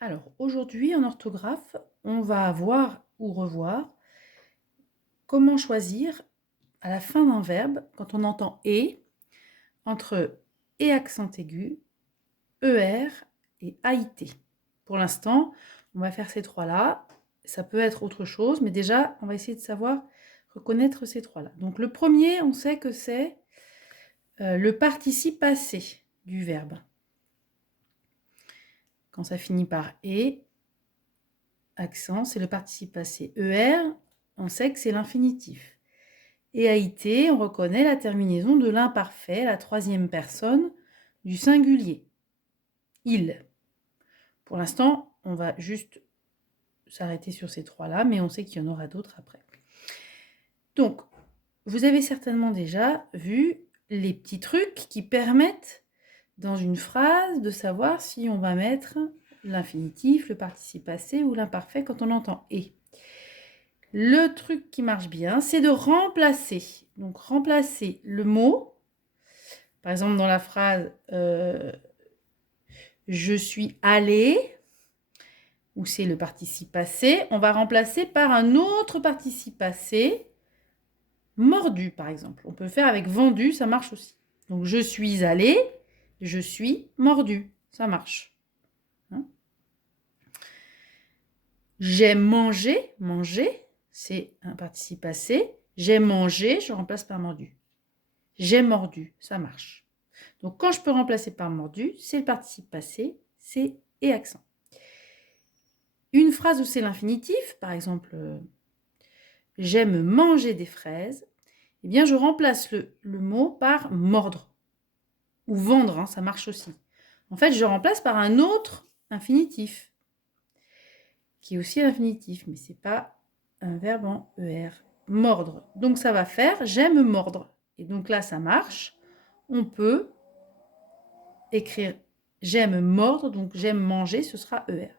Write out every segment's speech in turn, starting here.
Alors, aujourd'hui, en orthographe, on va voir ou revoir comment choisir à la fin d'un verbe, quand on entend et, entre et accent aigu, ER et AIT. Pour l'instant, on va faire ces trois-là. Ça peut être autre chose, mais déjà, on va essayer de savoir reconnaître ces trois-là. Donc, le premier, on sait que c'est le participe passé du verbe. Quand ça finit par et, accent, c'est le participe passé. ER, on sait que c'est l'infinitif. Et AIT, on reconnaît la terminaison de l'imparfait, la troisième personne du singulier. Il. Pour l'instant, on va juste s'arrêter sur ces trois-là, mais on sait qu'il y en aura d'autres après. Donc, vous avez certainement déjà vu les petits trucs qui permettent, dans une phrase, de savoir si on va mettre l'infinitif, le participe passé ou l'imparfait quand on entend « et ». Le truc qui marche bien, c'est de remplacer. Donc, remplacer le mot. Par exemple, dans la phrase je suis allé, où c'est le participe passé, on va remplacer par un autre participe passé, mordu, par exemple. On peut faire avec vendu, ça marche aussi. Donc, je suis allé, je suis mordu. Ça marche. Hein? J'ai mangé, manger, c'est un participe passé. J'ai mangé, je remplace par mordu. J'ai mordu, ça marche. Donc, quand je peux remplacer par mordu, c'est le participe passé, c'est et accent. Une phrase où c'est l'infinitif, par exemple, j'aime manger des fraises, eh bien, je remplace le mot par mordre. Ou vendre, hein, ça marche aussi. En fait, je remplace par un autre infinitif, qui est aussi infinitif, mais ce n'est pas un verbe en ER. Mordre. Donc, ça va faire j'aime mordre. Et donc là, ça marche. On peut écrire j'aime mordre, donc j'aime manger, ce sera ER.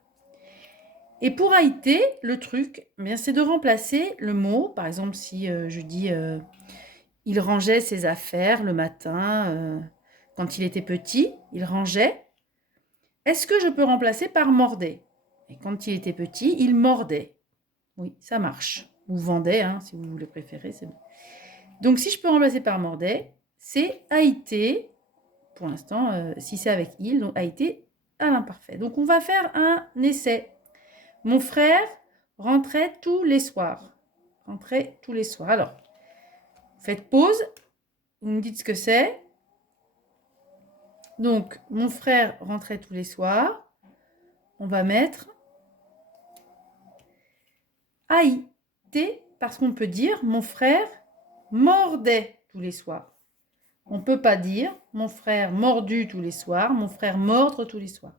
Et pour AIT, le truc, c'est de remplacer le mot. Par exemple, si je dis il rangeait ses affaires le matin, quand il était petit, il rangeait. Est-ce que je peux remplacer par mordait? Et quand il était petit, il mordait. Oui, ça marche. Ou vendait, hein, si vous voulez préférer. Donc, si je peux remplacer par mordait, c'est AIT. Pour l'instant, si c'est avec il, donc AIT à l'imparfait. Donc, on va faire un essai. Mon frère rentrait tous les soirs. Rentrait tous les soirs. Alors, faites pause. Vous me dites ce que c'est. Donc, mon frère rentrait tous les soirs. On va mettre AIT parce qu'on peut dire mon frère mordait tous les soirs. On ne peut pas dire mon frère mordu tous les soirs, mon frère mordre tous les soirs.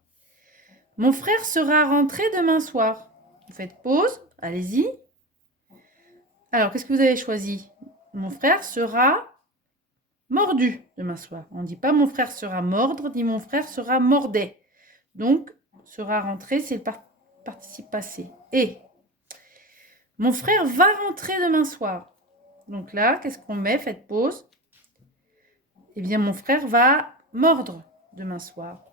Mon frère sera rentré demain soir. Vous faites pause, allez-y. Alors, qu'est-ce que vous avez choisi? Mon frère sera mordu demain soir. On ne dit pas mon frère sera mordre, dit mon frère sera mordait. Donc, sera rentré, c'est le participe passé. Et mon frère va rentrer demain soir. Donc là, qu'est-ce qu'on met? Faites pause. Eh bien, mon frère va mordre demain soir.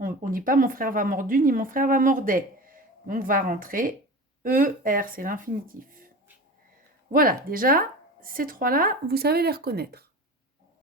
On ne dit pas mon frère va mordu, ni mon frère va mordait. Donc, va rentrer. ER, c'est l'infinitif. Voilà, déjà, ces trois-là, vous savez les reconnaître.